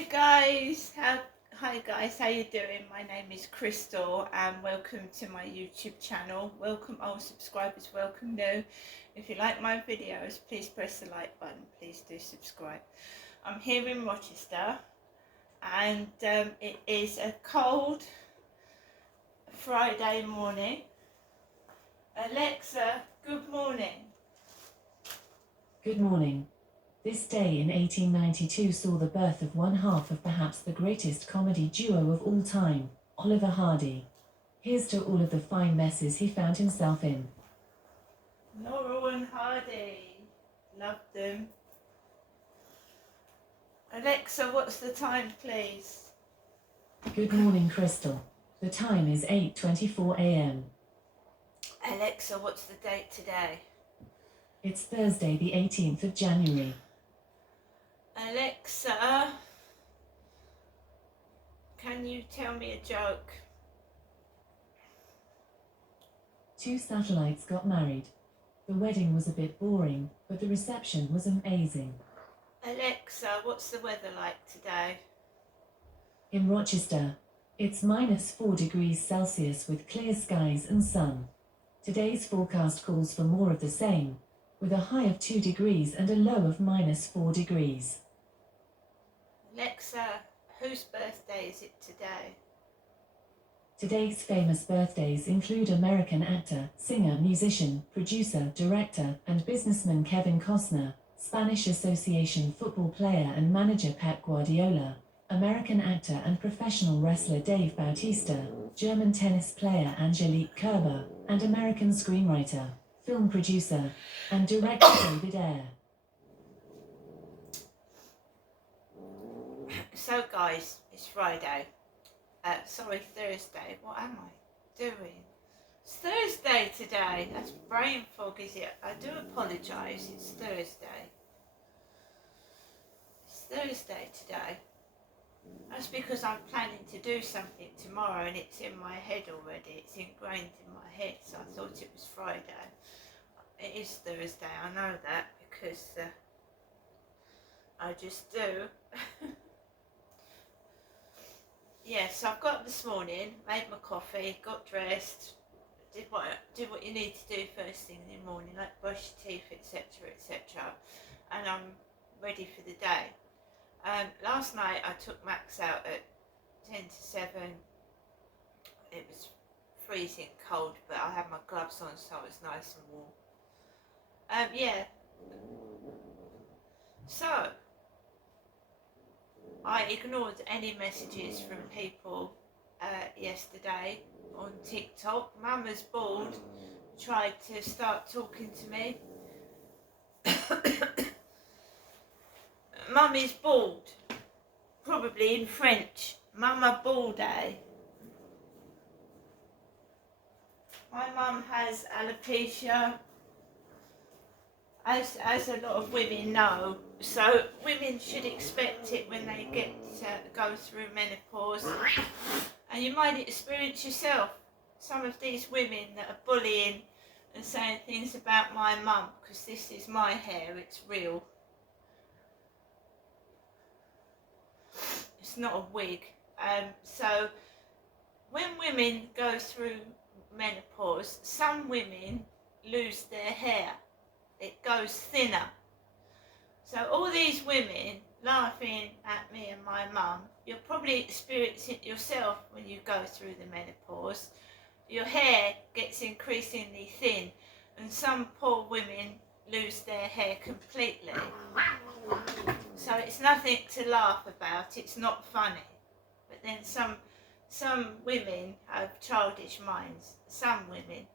Hi guys, how you doing? My name is Crystal and welcome to my YouTube channel. Welcome old subscribers, welcome new. If you like my videos, please press the like button, please do subscribe. I'm here in Rochester and it is a cold Friday morning. Alexa, good morning. Good morning. This day in 1892 saw the birth of one half of perhaps the greatest comedy duo of all time, Oliver Hardy. Here's to all of the fine messes he found himself in. Laurel and Hardy, loved them. Alexa, what's the time, please? Good morning, Crystal. The time is 8:24 a.m. Alexa, what's the date today? It's Thursday, the 18th of January. Alexa, can you tell me a joke? Two satellites got married. The wedding was a bit boring, but the reception was amazing. Alexa, what's the weather like today? In Rochester, it's -4 degrees Celsius with clear skies and sun. Today's forecast calls for more of the same, with a high of 2 degrees and a low of -4 degrees. Alexa, whose birthday is it today? Today's famous birthdays include American actor, singer, musician, producer, director, and businessman Kevin Costner, Spanish Association football player and manager Pep Guardiola, American actor and professional wrestler Dave Bautista, German tennis player Angelique Kerber, and American screenwriter, film producer, and director David Ayer. So guys, it's Friday. Thursday. What am I doing? It's Thursday today. That's brain fog, is it? I do apologise. It's Thursday. It's Thursday today. That's because I'm planning to do something tomorrow and it's in my head already. It's ingrained in my head, so I thought it was Friday. It is Thursday, I know that because I just do. Yes, I've got up this morning, made my coffee, got dressed, did what you need to do first thing in the morning, like brush your teeth, etc, etc, and I'm ready for the day. Last night I took Max out at 10 to 7. It was freezing cold, but I had my gloves on, so it was nice and warm. Yeah. So I ignored any messages from people yesterday on TikTok. Mama's bald tried to start talking to me. Mummy's bald, probably in French. Mama balde. My mum has alopecia, as a lot of women know. So women should expect it when they get to go through menopause, and you might experience yourself some of these women that are bullying and saying things about my mum, because this is my hair, it's real. It's not a wig. So when women go through menopause, some women lose their hair. It goes thinner. So all these women laughing at me and my mum, you're probably experiencing it yourself when you go through the menopause. Your hair gets increasingly thin, and some poor women lose their hair completely. So it's nothing to laugh about, it's not funny. But then some women have childish minds. Some women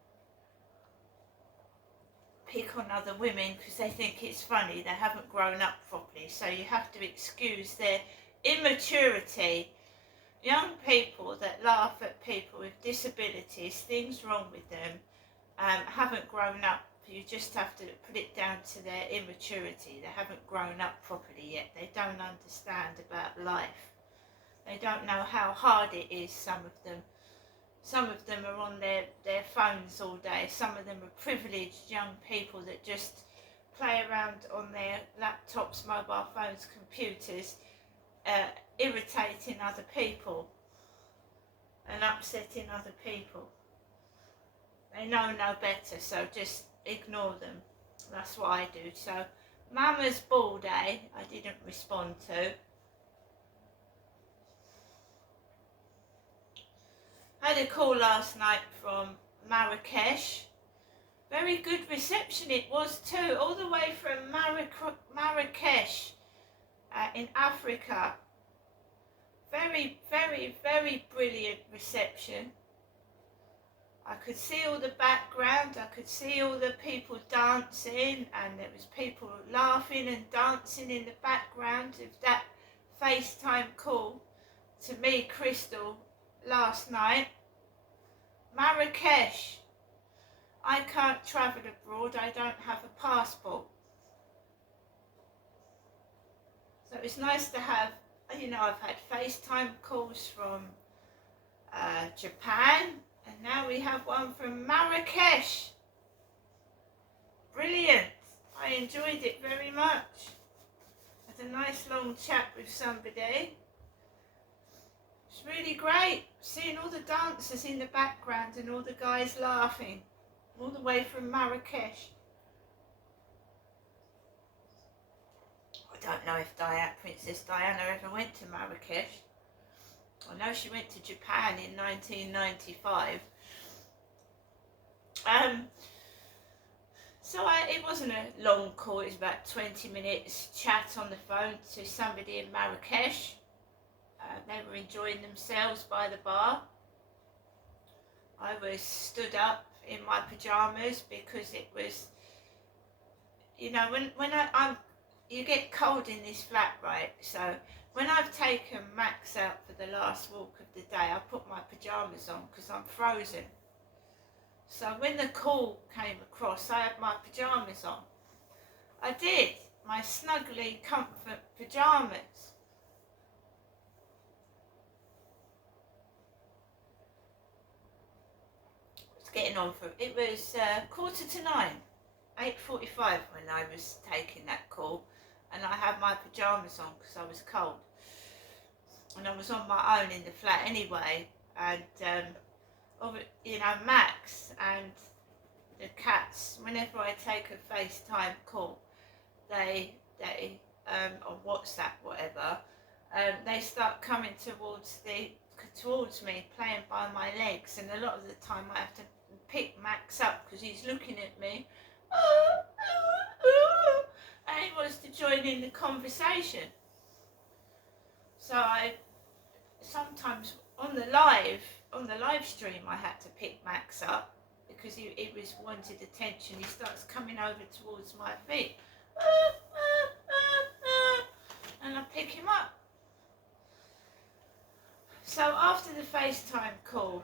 pick on other women because they think it's funny, they haven't grown up properly, so you have to excuse their immaturity. Young people that laugh at people with disabilities, things wrong with them, haven't grown up. You just have to put it down to their immaturity. They haven't grown up properly yet. They don't understand about life. They don't know how hard it is, some of them. Some of them are on their phones all day. Some of them are privileged young people that just play around on their laptops, mobile phones, computers, irritating other people and upsetting other people. They know no better, so just ignore them. That's what I do. So Mama's ball day I didn't respond to. Had a call last night from Marrakesh. Very good reception it was too, all the way from Marrakesh in Africa. Very, very, very brilliant reception. I could see all the background, I could see all the people dancing, and there was people laughing and dancing in the background of that FaceTime call to me, Crystal, last night. Marrakesh. I can't travel abroad, I don't have a passport. So it's nice to have, you know, I've had FaceTime calls from Japan, and now we have one from Marrakesh. Brilliant. I enjoyed it very much. Had a nice long chat with somebody. It's really great seeing all the dancers in the background and all the guys laughing all the way from Marrakesh. I don't know if Princess Diana ever went to Marrakesh. I know she went to Japan in 1995. It wasn't a long call, it was about 20 minutes chat on the phone to somebody in Marrakesh. They were enjoying themselves by the bar. I was stood up in my pyjamas because it was, you know, when you get cold in this flat, right? So when I've taken Max out for the last walk of the day, I put my pyjamas on because I'm frozen. So when the call came across, I had my pyjamas on. I did, my snuggly comfort pyjamas. It's getting on for, it was 8:45, 8:45 when I was taking that call, and I had my pyjamas on because I was cold. And I was on my own in the flat anyway, and you know, Max and the cats, whenever I take a FaceTime call, they on WhatsApp, whatever, they start coming towards me, playing by my legs, and a lot of the time I have to pick Max up because he's looking at me, and he wants to join in the conversation. So I sometimes on the live stream I had to pick Max up because he was wanted attention. He starts coming over towards my feet, and I pick him up. So after the FaceTime call,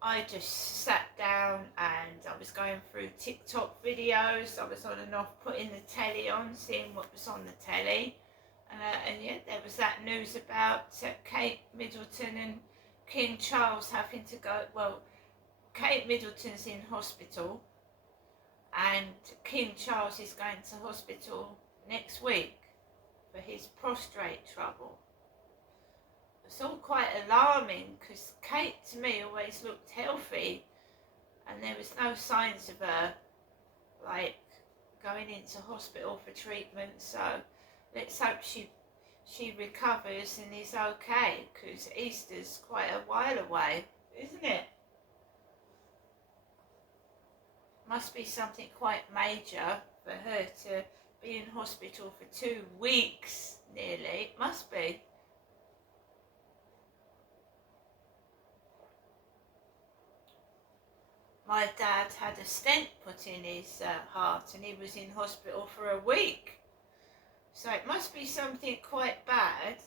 I just sat down and I was going through TikTok videos. I was on and off putting the telly on, seeing what was on the telly. And yeah, there was that news about Kate Middleton and King Charles having to go. Well, Kate Middleton's in hospital and King Charles is going to hospital next week for his prostate trouble. It's all quite alarming because Kate to me always looked healthy and there was no signs of her like going into hospital for treatment, so let's hope she recovers and is okay, because Easter's quite a while away, isn't it? Must be something quite major for her to be in hospital for 2 weeks nearly. It must be. My dad had a stent put in his heart and he was in hospital for a week. So it must be something quite bad.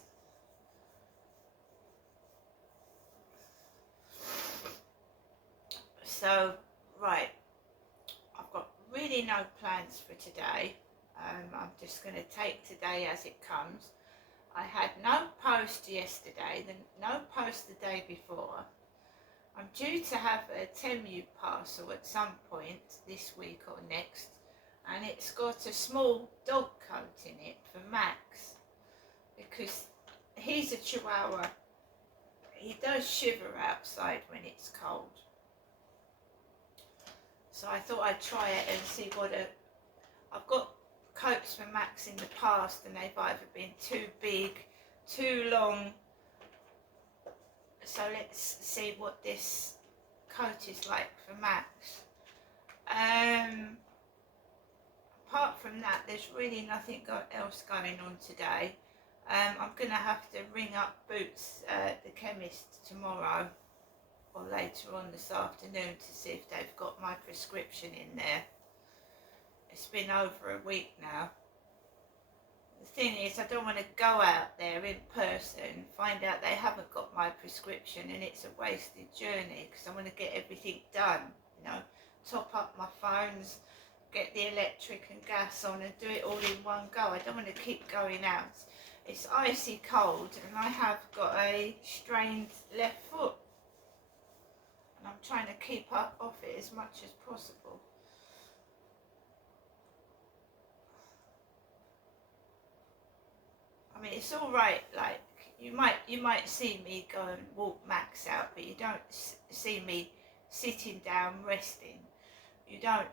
So, right, I've got really no plans for today. I'm just going to take today as it comes. I had no post yesterday, no post the day before. I'm due to have a Temu parcel at some point this week or next, and it's got a small dog coat in it for Max, because he's a Chihuahua. He does shiver outside when it's cold. So I thought I'd try it and see I've got coats for Max in the past and they've either been too big, too long. So let's see what this coat is like for Max. Apart from that, there's really nothing else going on today. I'm going to have to ring up Boots at the chemist tomorrow or later on this afternoon to see if they've got my prescription in there. It's been over a week now. The thing is, I don't want to go out there in person, find out they haven't got my prescription and it's a wasted journey, because I want to get everything done, you know, top up my phones, get the electric and gas on and do it all in one go. I don't want to keep going out. It's icy cold and I have got a strained left foot and I'm trying to keep up off it as much as possible. I mean, it's all right, like you might see me go and walk Max out, but you don't see me sitting down resting. You don't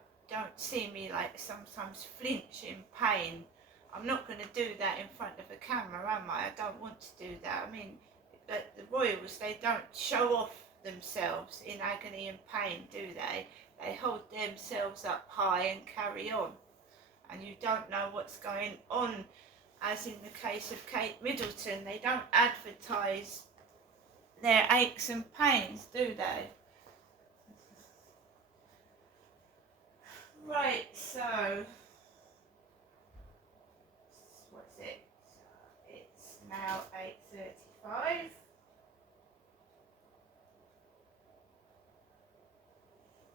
see me like sometimes flinch in pain. I'm not going to do that in front of a camera, am I? I don't want to do that. I mean, the royals, they don't show off themselves in agony and pain, do they? They hold themselves up high and carry on. And you don't know what's going on, as in the case of Kate Middleton. They don't advertise their aches and pains, do they? Right, so what's it? It's now 8:35.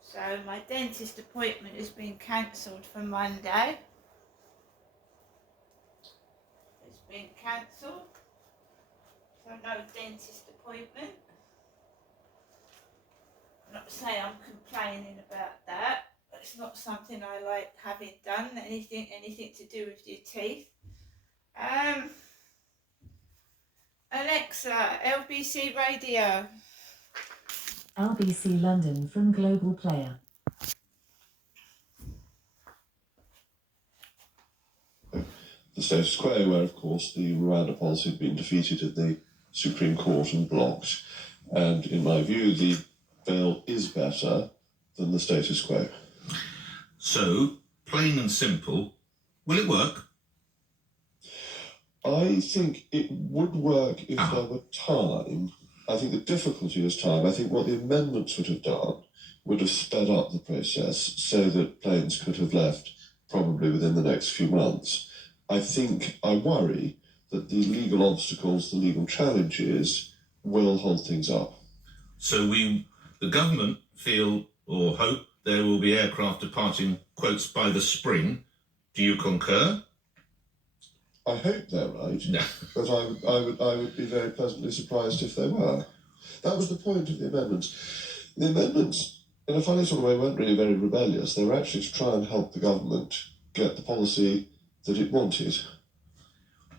So my dentist appointment has been cancelled for Monday. It's been cancelled. So no dentist appointment. I'm not saying I'm complaining about that. It's not something I like having done, anything to do with your teeth. Alexa, LBC Radio. LBC London from Global Player. The status quo, where of course the Rwanda policy had been defeated at the Supreme Court and blocked, and in my view the bill is better than the status quo. So, plain and simple, will it work? I think it would work if there were time. I think the difficulty is time. I think what the amendments would have done would have sped up the process so that planes could have left probably within the next few months. I worry that the legal obstacles, the legal challenges will hold things up. So the government feel or hope there will be aircraft departing, quotes, by the spring. Do you concur? I hope they're right, No. but I would be very pleasantly surprised if they were. That was the point of the amendments. The amendments, in a funny sort of way, weren't really very rebellious. They were actually to try and help the government get the policy that it wanted.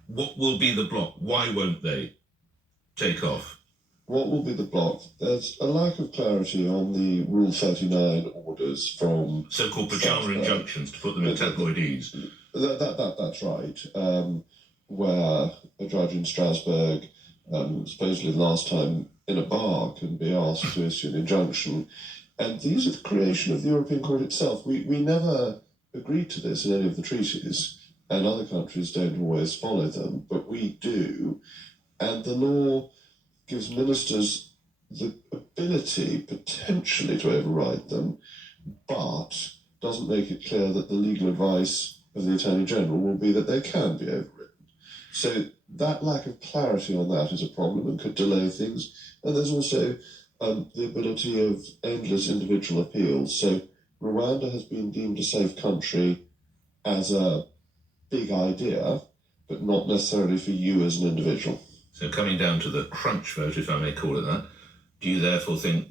What will be the block? Why won't they take off? What will be the block? There's a lack of clarity on the Rule 39 orders from... So-called pajama injunctions, to put them in tabloidese. That's right. Where a judge in Strasbourg, supposedly the last time in a bar, can be asked to issue an injunction. And these are the creation of the European Court itself. We never agreed to this in any of the treaties, and other countries don't always follow them, but we do. And the law gives ministers the ability potentially to override them, but doesn't make it clear that the legal advice of the Attorney General will be that they can be overridden. So that lack of clarity on that is a problem and could delay things. And there's also the ability of endless individual appeals. So Rwanda has been deemed a safe country as a big idea, but not necessarily for you as an individual. So coming down to the crunch vote, if I may call it that, do you therefore think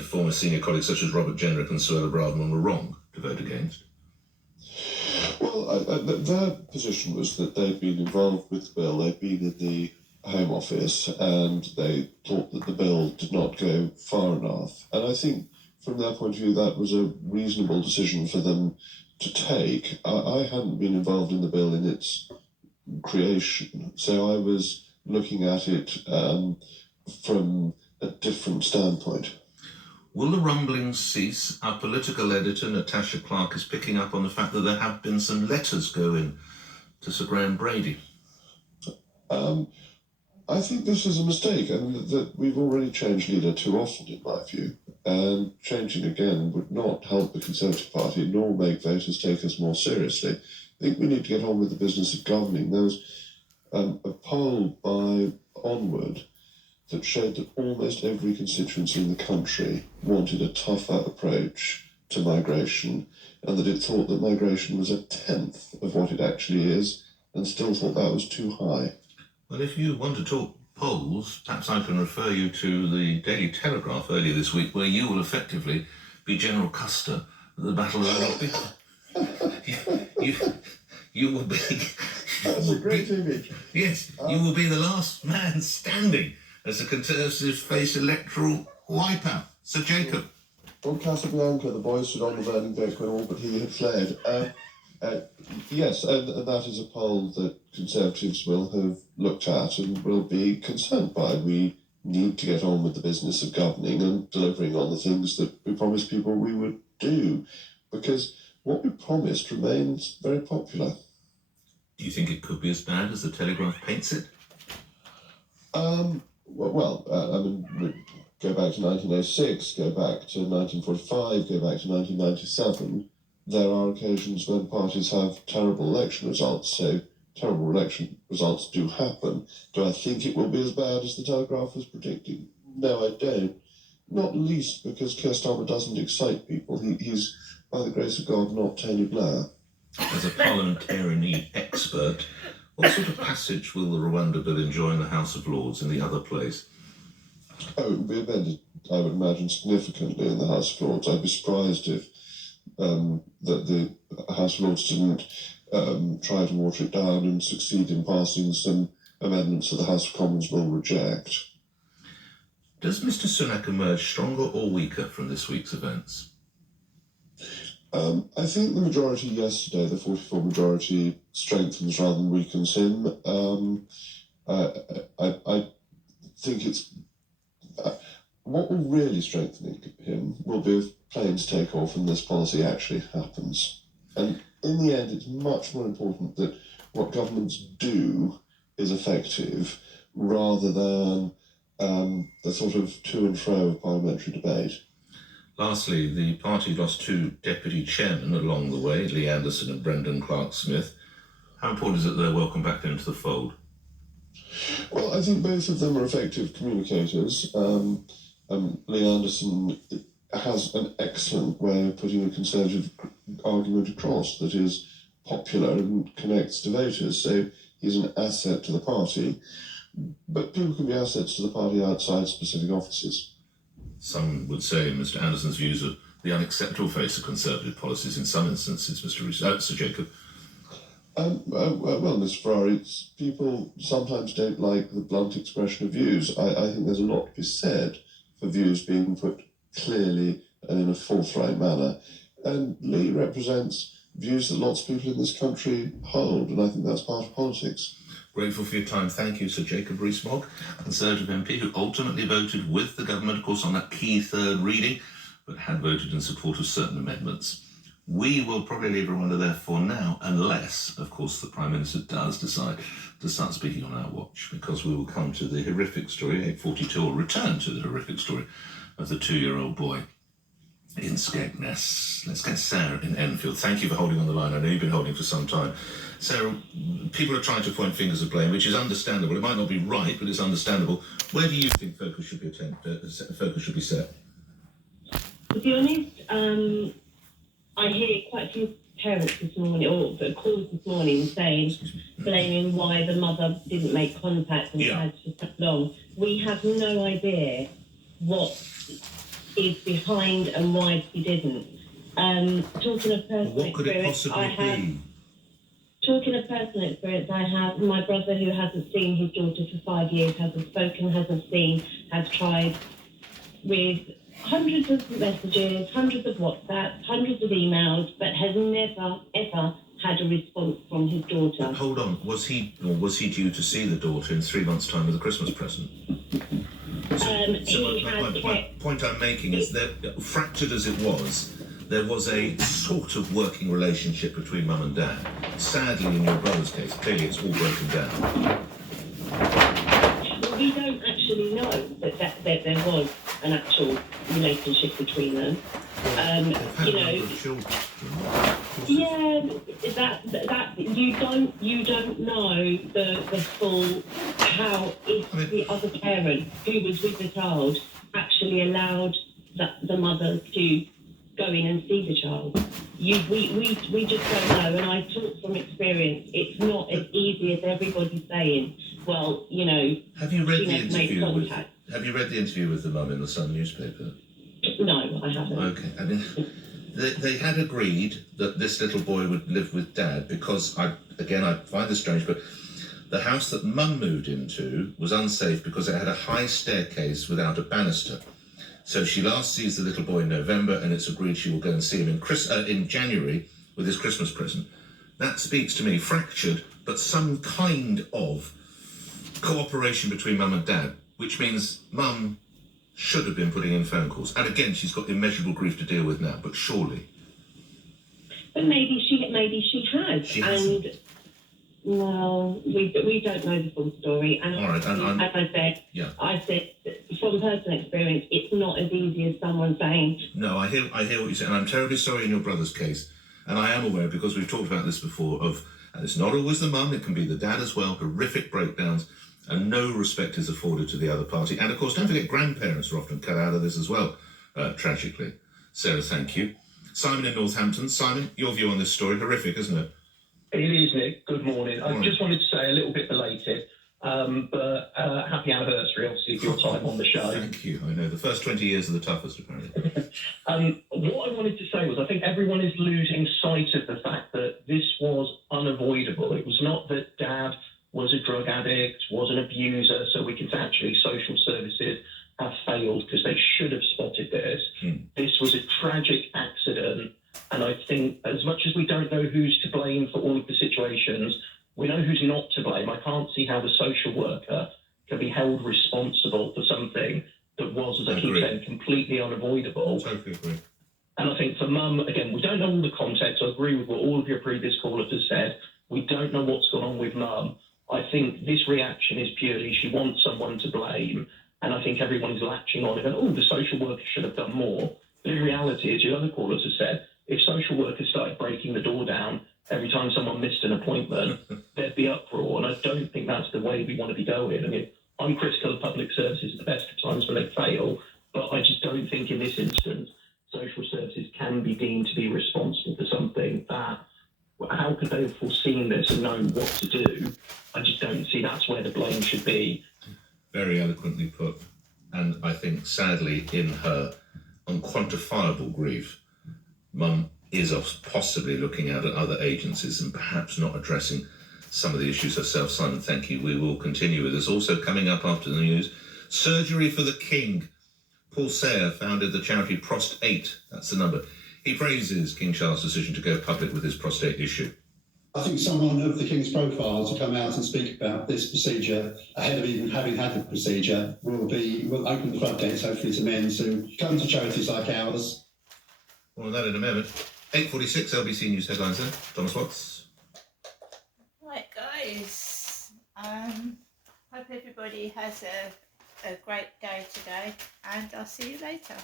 former senior colleagues such as Robert Jenrick and Suella Braverman were wrong to vote against? Well, their position was that they'd been involved with the bill, they'd been in the Home Office, and they thought that the bill did not go far enough. And I think from their point of view, that was a reasonable decision for them to take. I hadn't been involved in the bill in its creation, so I was looking at it from a different standpoint. Will the rumblings cease? Our political editor, Natasha Clark, is picking up on the fact that there have been some letters go in to Sir Graham Brady. I think this is a mistake, and that we've already changed leader too often, in my view. And changing again would not help the Conservative Party, nor make voters take us more seriously. I think we need to get on with the business of governing. There was a poll by Onward that showed that almost every constituency in the country wanted a tougher approach to migration, and that it thought that migration was a tenth of what it actually is, and still thought that was too high. Well, if you want to talk polls, perhaps I can refer you to the Daily Telegraph earlier this week, where you will effectively be General Custer at the Battle of Rugby. You will be... That's a great image. Yes, you will be the last man standing as the Conservatives face electoral wipeout. Sir Jacob. From Casablanca, the boy stood on the burning deck when all but he had fled. Yes, and that is a poll that Conservatives will have looked at and will be concerned by. We need to get on with the business of governing and delivering on the things that we promised people we would do, because what we promised remains very popular. Do you think it could be as bad as the Telegraph paints it? I mean, go back to 1906, go back to 1945, go back to 1997. There are occasions when parties have terrible election results, so terrible election results do happen. Do I think it will be as bad as the Telegraph was predicting? No, I don't. Not least because Keir Starmer doesn't excite people. He's, by the grace of God, not Tony Blair. As a parliamentarian expert, what sort of passage will the Rwanda bill enjoy in the House of Lords in the other place? Oh, it will be amended, I would imagine, significantly in the House of Lords. I'd be surprised if that the House of Lords didn't try to water it down and succeed in passing some amendments that the House of Commons will reject. Does Mr Sunak emerge stronger or weaker from this week's events? I think the majority yesterday, the 44 majority, strengthens rather than weakens him. I think it's... what will really strengthen him will be if planes take off and this policy actually happens. And in the end, it's much more important that what governments do is effective rather than the sort of to and fro of parliamentary debate. Lastly, the party lost two deputy chairmen along the way, Lee Anderson and Brendan Clark-Smith. How important is it they're welcome back into the fold? Well, I think both of them are effective communicators. Lee Anderson has an excellent way of putting a Conservative argument across that is popular and connects to voters, so he's an asset to the party. But people can be assets to the party outside specific offices. Some would say Mr Anderson's views are the unacceptable face of Conservative policies in some instances, Sir Jacob. Well, Ms Ferrari, people sometimes don't like the blunt expression of views. I think there's a lot to be said for views being put clearly and in a forthright manner. And Lee represents views that lots of people in this country hold, and I think that's part of politics. Grateful for your time. Thank you, Sir Jacob Rees-Mogg, Conservative MP, who ultimately voted with the government, of course, on that key third reading, but had voted in support of certain amendments. We will probably leave Rwanda there for now, unless, of course, the Prime Minister does decide to start speaking on our watch, because we will come to the horrific story, 842, or return to the horrific story of the 2-year-old boy in Skegness. Let's get Sarah in Enfield. Thank you for holding on the line. I know you've been holding for some time. Sarah, people are trying to point fingers of blame, which is understandable. It might not be right, but it's understandable. Where do you think focus should be set? To be honest, I hear quite a few parents this morning, or calls this morning, saying, blaming why the mother didn't make contact and had for so long. We have no idea what is behind and why she didn't. Talking of personal what could it experience, possibly be? talking of personal experience, I have my brother who hasn't seen his daughter for 5 years, hasn't spoken, hasn't seen, has tried with hundreds of messages, hundreds of WhatsApps, hundreds of emails, but has never, ever had a response from his daughter. But hold on, was he due to see the daughter in 3 months' time with a Christmas present? My point I'm making is that, fractured as it was, there was a sort of working relationship between mum and dad. Sadly, in your brother's case, clearly it's all broken down. Well, we don't actually know that there was an actual relationship between them. You know, yeah, that you don't know the full how if the other parent who was with the child actually allowed the mother to go in and see the child. We just don't know, and I talk from experience. It's not as easy as everybody's saying. Well, you know, have you read the interview with the mum in the Sun newspaper? No, I haven't. Okay, I mean, they had agreed that this little boy would live with dad because I find this strange, but the house that mum moved into was unsafe because it had a high staircase without a banister. So she last sees the little boy in November, and it's agreed she will go and see him in January with his Christmas present. That speaks to me, fractured, but some kind of cooperation between mum and dad, which means mum should have been putting in phone calls. And again, she's got immeasurable grief to deal with now, but surely. But maybe she has. She hasn't. And well, we don't know the full story. And all right, and as I said from personal experience, it's not as easy as someone saying. No, I hear what you're saying, and I'm terribly sorry in your brother's case. And I am aware, because we've talked about this before, and it's not always the mum, it can be the dad as well, horrific breakdowns, and no respect is afforded to the other party. And of course, don't forget, grandparents are often cut out of this as well, tragically. Sarah, thank you. Simon in Northampton. Simon, your view on this story, horrific, isn't it? It is, Nick. Good morning. I just wanted to say, a little bit belated, but happy anniversary, obviously, for your time on the show. Thank you. I know, the first 20 years are the toughest, apparently. What I wanted to say was, I think everyone is losing sight of the fact that this was unavoidable. It was not that Dad was a drug addict, was an abuser, so we can say actually social services have failed because they should have spotted this. This was a tragic accident, and I think as much as we don't know who's to blame for all of the situations, we know who's not to blame. I can't see how the social worker can be held responsible for something that was, as I keep saying, completely unavoidable. Totally agree. And I think for mum, again, we don't know all the context. I agree with what all of your previous callers have said. We don't know what's gone on with mum. I think this reaction is purely she wants someone to blame, and I think everyone's latching on it and, oh, the social worker should have done more. But in reality, as your other callers have said, if social workers started breaking the door down every time someone missed an appointment, there'd be uproar, and I don't think that's the way we want to be going. I mean, I'm critical of public services at the best of times when they fail, but I just don't think in this instance social services can be deemed to be responsible for something that, how could they have foreseen this and known what to do? I just don't see that's where the blame should be. Very eloquently put. And I think, sadly, in her unquantifiable grief, mum is possibly looking out at other agencies and perhaps not addressing some of the issues herself. Simon, thank you. We will continue with this. Also coming up after the news, surgery for the king. Paul Sayer founded the charity Prost8. That's the number. He praises King Charles' decision to go public with his prostate issue. I think someone of the King's profile to come out and speak about this procedure ahead of even having had the procedure will open the floodgates, hopefully, to men to come to charities like ours. More on that in a moment. 8:46 LBC News headlines then. Thomas Watts. Right, guys. Hope everybody has a great day today, and I'll see you later.